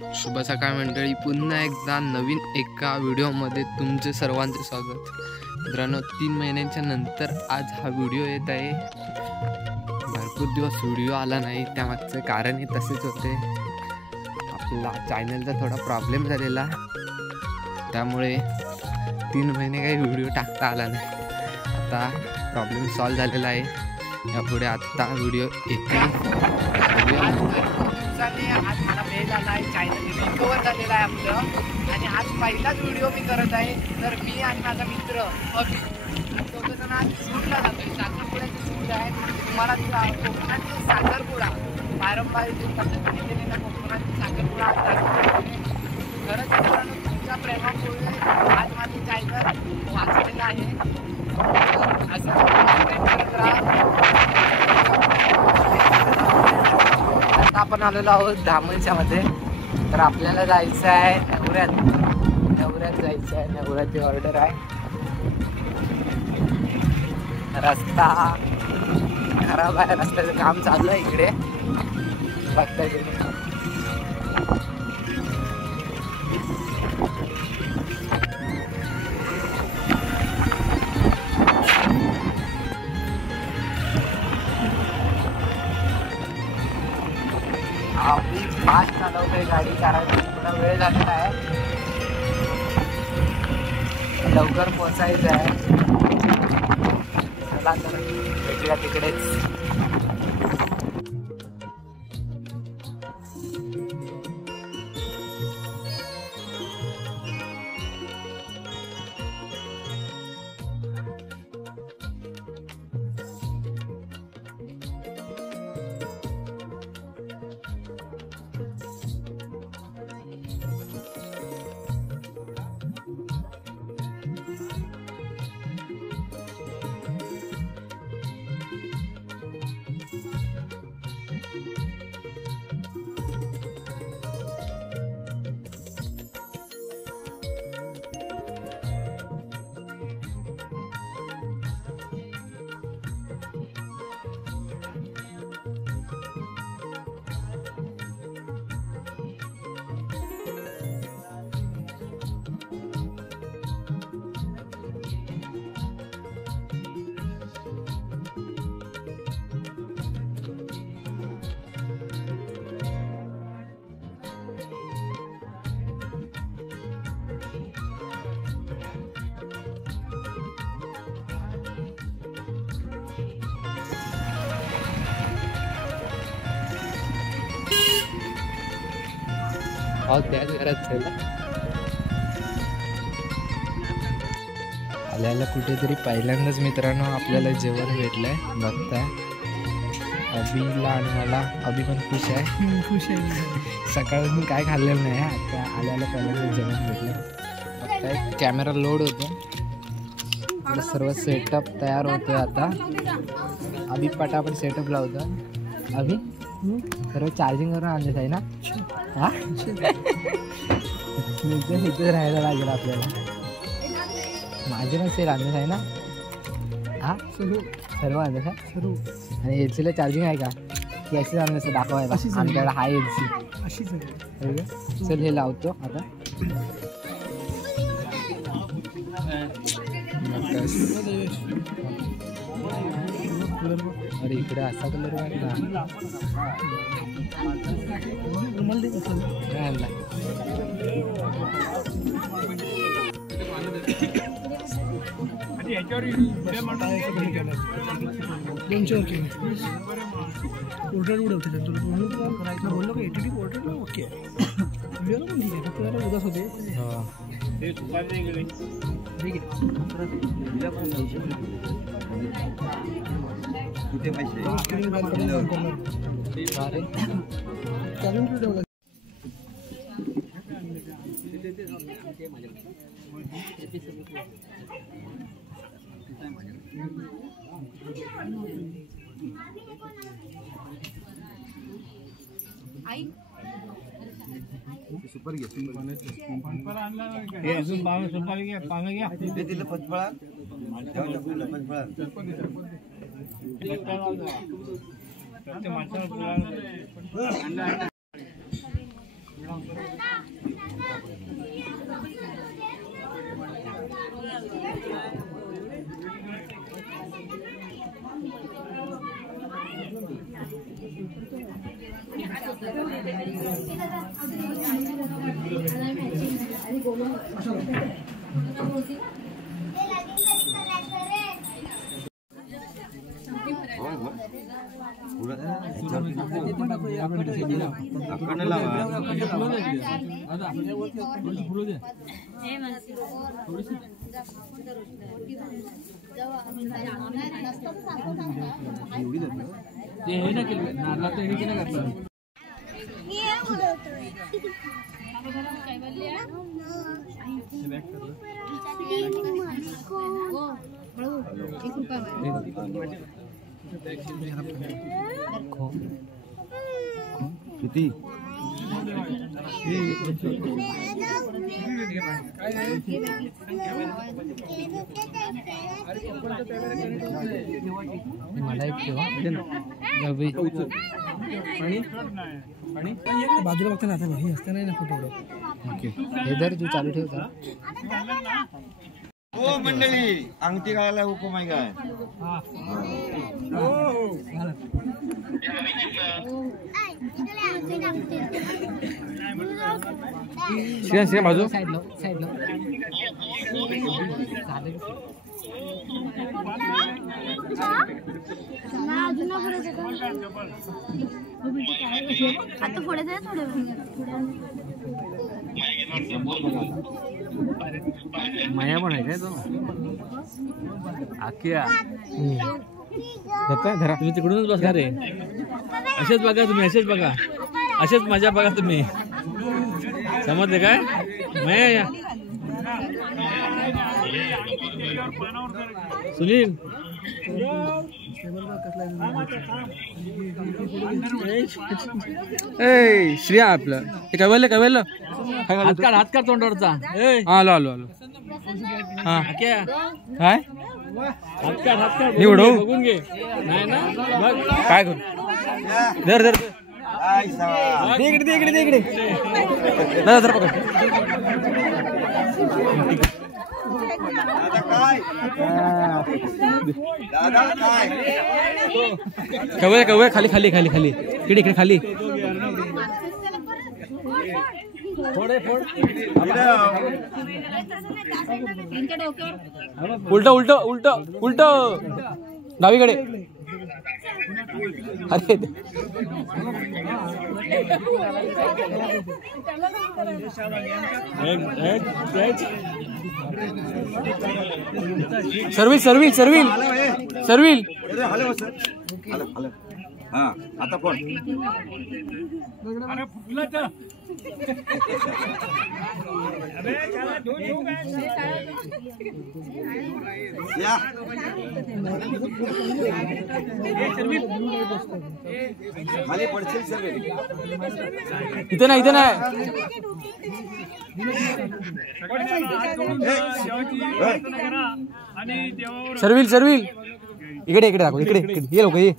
शुभ सकाळ मंडळी, पुन्हा एकदा नवीन एका व्हिडिओमध्ये तुमचे सर्वांचे स्वागत. मित्रांनो, 3 महिन्यांच्या नंतर आज हा व्हिडिओ येत आहे. भरपूर दिवस व्हिडिओ आला नाही, त्यामागचं कारणही तसेच होते. आपला चॅनलचा थोडा प्रॉब्लेम झालेला, त्यामुळे 3 महिने काही व्हिडिओ टाकता आला नाही. आता प्रॉब्लेम सॉल्व झालेला आहे. यापुढे आत्ता व्हिडिओ येतील. आज मला मेल आला आहे, चॅनल रिकवर झालेला आहे आपलं, आणि आज पहिलाच व्हिडिओ मी करत आहे. तर मी आणि माझा मित्र अभि दोघं जण आज शूटला जातोय. साखरपुड्याची शूट आहे. तुम्हाला कोकणातील साखरपुडा, पारंपरिक पद्धतीने केलेला कोकणातील साखरपुडा आज दाखवतो. खरंच मित्रांनो, तुमच्या प्रेमामुळे आज माझं चॅनल वाचलेलं आहे. असं प्रेम करत राहा. आता आपण आलेलो आहोत धामणच्या मध्ये. तर आपल्याला जायचं आहे नवऱ्यात जायचं आहे. नवऱ्याची ऑर्डर आहे. रस्ता खराब आहे, रस्त्याचं काम चालू आहे इकडे बघता गेले. आपली फास्ट चालवतोय गाडी, कारण थोडा वेळ झालेला आहे. लवकर पोचायचं आहे. चला तर भेटूया तिकडेच. त्याच घरात आल्याला कुठेतरी पहिल्यांदाच मित्रांनो आपल्याला जेवण भेटलंय. बघताय, अभिला आणि मला. अभि पण खुश आहे. सकाळपासून काय खाल्लेलं नाही. आता आल्याला पहिल्यांदाच जेवण भेटलं. बघताय, कॅमेरा लोड होतो. सर्व सेटअप तयार होतोय आता. अभि पटापट सेटअप लावतो. अभि सर्व चार्जिंग करून आणत आहे ना. हा, इथे राहायला लागेल आपल्याला. माझे पण सेल आणत आहे ना. हा, सर्व आणत आहे सर्व. आणि एलसीला चार्जिंग आहे का? की अशीच आणलं दाखवायला. आमच्याकडे हाय एलसी अशीच आहे. चल हे लावतो आता. अरे इकडे असा कलर आहे ना. ऑर्डर उडवते बोललो का एटीटी ऑर्डर ओके पण ठीक आहे. फक्त जरा उदास होते. ठीक आहे. सुपारी घ्या. अजून सुपारी घ्या. पानं घ्या. दिलं पंचफळा. किती मला एक ठेवा बाजूला बघता ना आता हे असतं नाही ना फोटो ओके हे धर तू चालू ठेव जरा. हो मंडळी अंगठी घालायला हुकूम आहे काय श्रेया बाजू साईडला आता पुढे जाय थोडं माया पण आहे काय तो आख्या धरा तुम्ही तिकडूनच बसा रे असेच बघा तुम्ही असेच बघा असेच मजा बघा तुम्ही समजले काय माया सुनील ए श्रेया आपलं ते काय बोललं हात काढ तोंडावरचा आलो आलो आलो हा काय हात काढ बघून घे नाही ना बघ काय करू धर धर इकडे धर पकड कवय खाली इकडे खाली उलट डावीकडे अरे सर्विल हा आता फोन या खाली पडशील सर्वे इथे नाही सर्विल इकडे दाखव इकडे ये लोक ये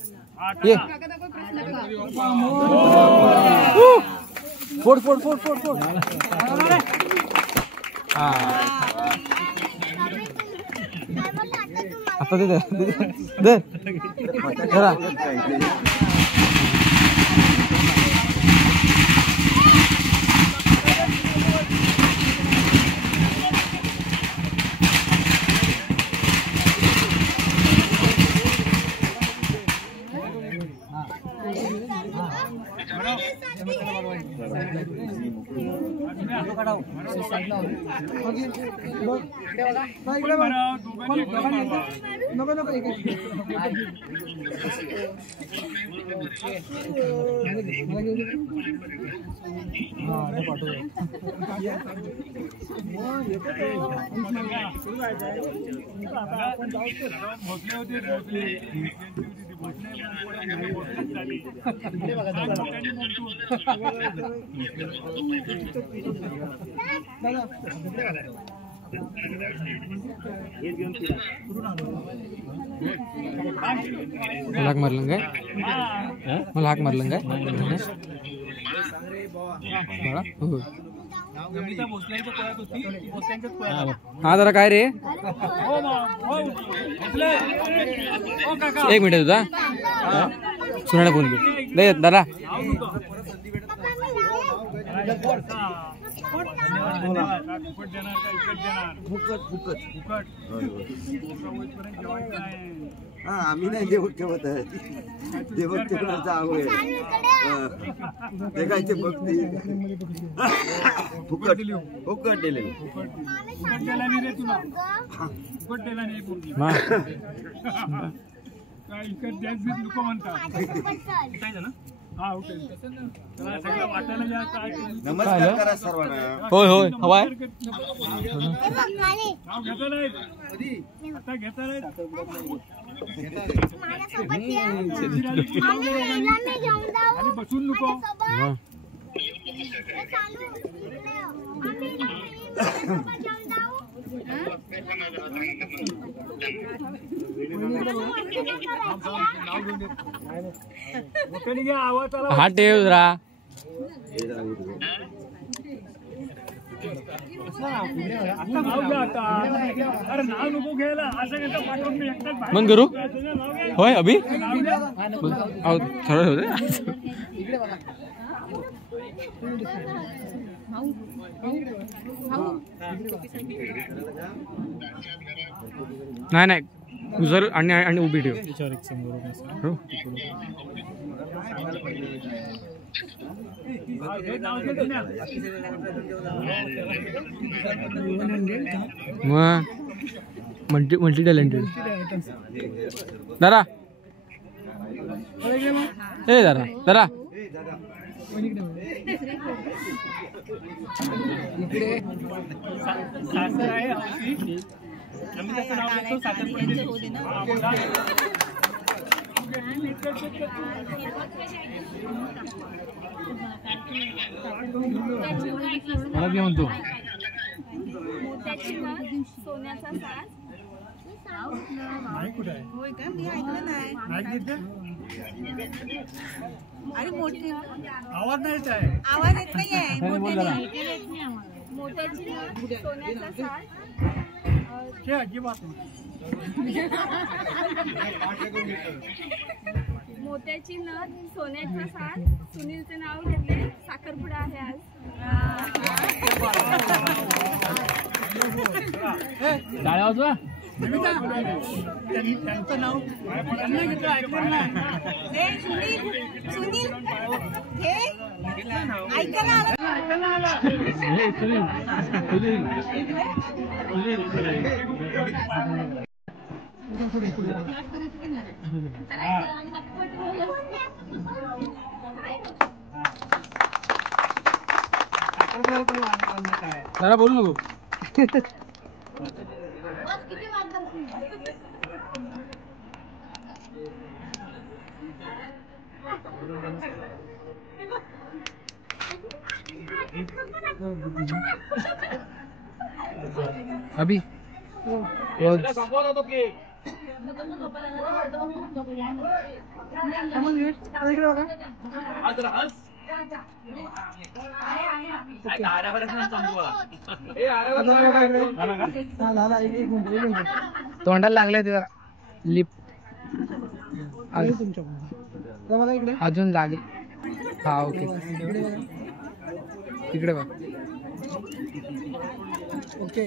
फोड आता दे जरा मला हाक मारलं काय बाळा हो. हा जरा काय रे एक मिनिट तुझा सुनायला फोन घे दे दादा हा आम्ही नाही देवट ठेवत देवट ठेवण्याचा आवड देखायचे भक्ती फुकट फुकट दिले नमस्कार करा सर्वांना होय होय हवाय बसून नको हा ठेव जरा मन करू होय अभि थोडं होते नाही नाही उजर आणि उभी ठेव हो मल्टी टॅलेंटेड दादा ए दादा दादा मला काय म्हणतो सोन्याचा साज होय का मी ऐकलं नाही अरे मोठी आवाज नाही येत आहे आवाज येत नाहीये मोत्याची सोन्याचा साज हे अजिबात मोत्याची नथ सोन्याचा साज सुनीलचे नाव घेतले साखरपुडा आहे आज टाळ्या वाजवा त्यांचं नाव त्यांनी घेतलं ऐकलं नाही सुनील हे ऐकायला जरा बोलू नको अभी तोंडाला लागले ते लिप अजून लागेल हा ओके तिकडे बघ ओके